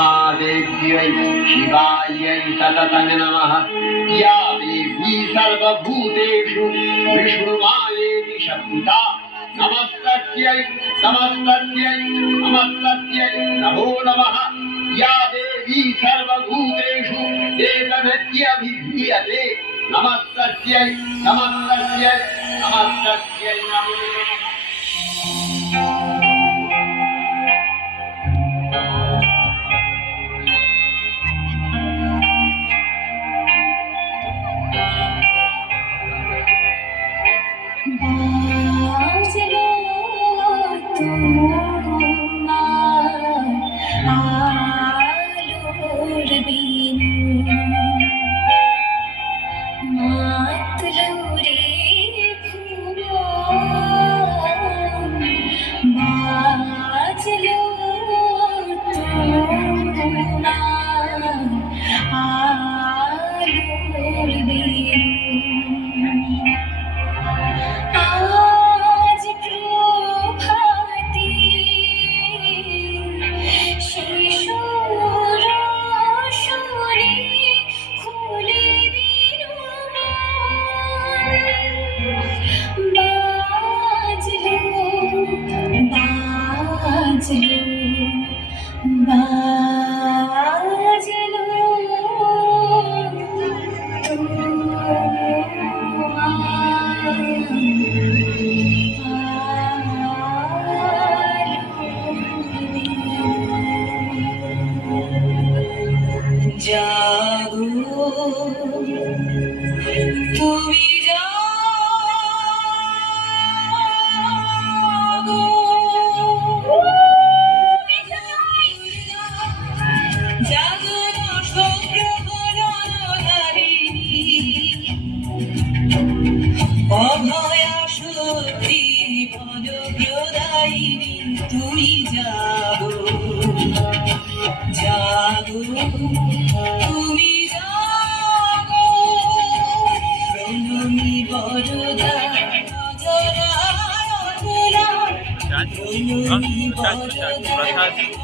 आदेव्यै शिवायै सततं नमः। या देवी सर्वभूतेषु विष्णुमायेति शब्दिता नमस्तस्यै नमस्तस्यै नमस्तस्यै नमो नमः। या देवी सर्वभूतेषु एकनित्यभिधीयते नमस्तस्यै नमस्तस्यै नमस्तस्यै नमो नमः।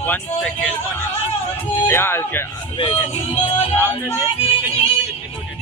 One second. Yeah, I'll get. Wait. After this, distributed.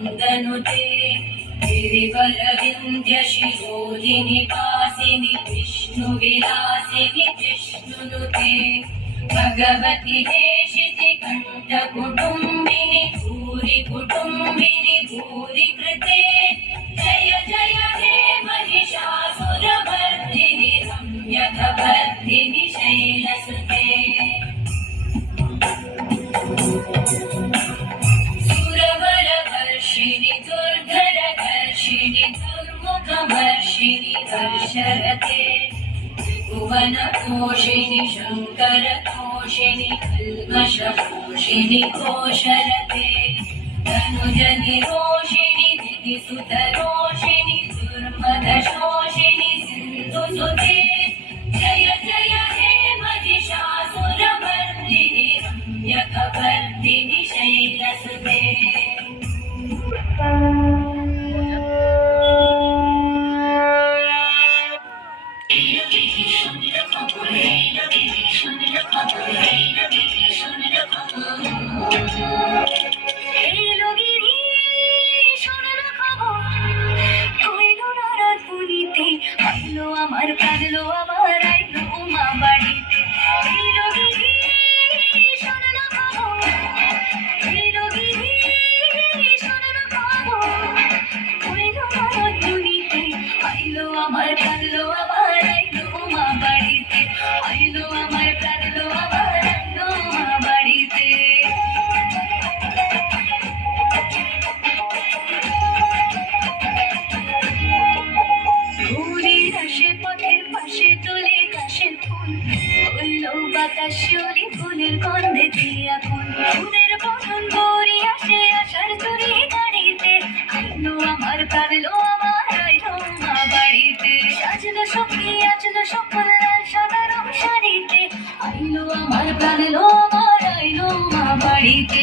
नन्दनुते गिरिवरविन्द्यशिरोधिनि वासिनि विष्णुविलासिनि विष्णुनुते भगवति हेशिति कण्ठकुटुम्बिनि भूरि कुटुम्बिनि भूरि कृते जय जय हे महिषासुरमर्दिनि रम्यकवर्धिनि शैलसुते सुरवरवर्षिणि दुर्धरधर्षिणि दुर्मुखवर्षिणि दर्शरते त्रिभुवनपोषिणि शङ्करतोषिणि कल्मषपोषिणि घोषरते धनुजनिरोषिणि दितिसुतरोषिणि दुर्मदशोषिणि सिन्धुसुते जय जय हे महिषासुरमर्दिनि रम्यकवर्धिनि शैलसुते আমার কাঁদলো আমার আইলো মা বাড়িতে এলো বাতাস শিউলি ফুলের গন্ধে দিয়ে এখন ফুলের বরণ করি আসে আসার চুরি গাড়িতে আইলো আমার প্রাণ লো আমার আইলো মা বাড়িতে সাজলো সখী আজলো সকল লাল সাদা রং শাড়িতে আইলো আমার প্রাণ লো আমার আইলো মা বাড়িতে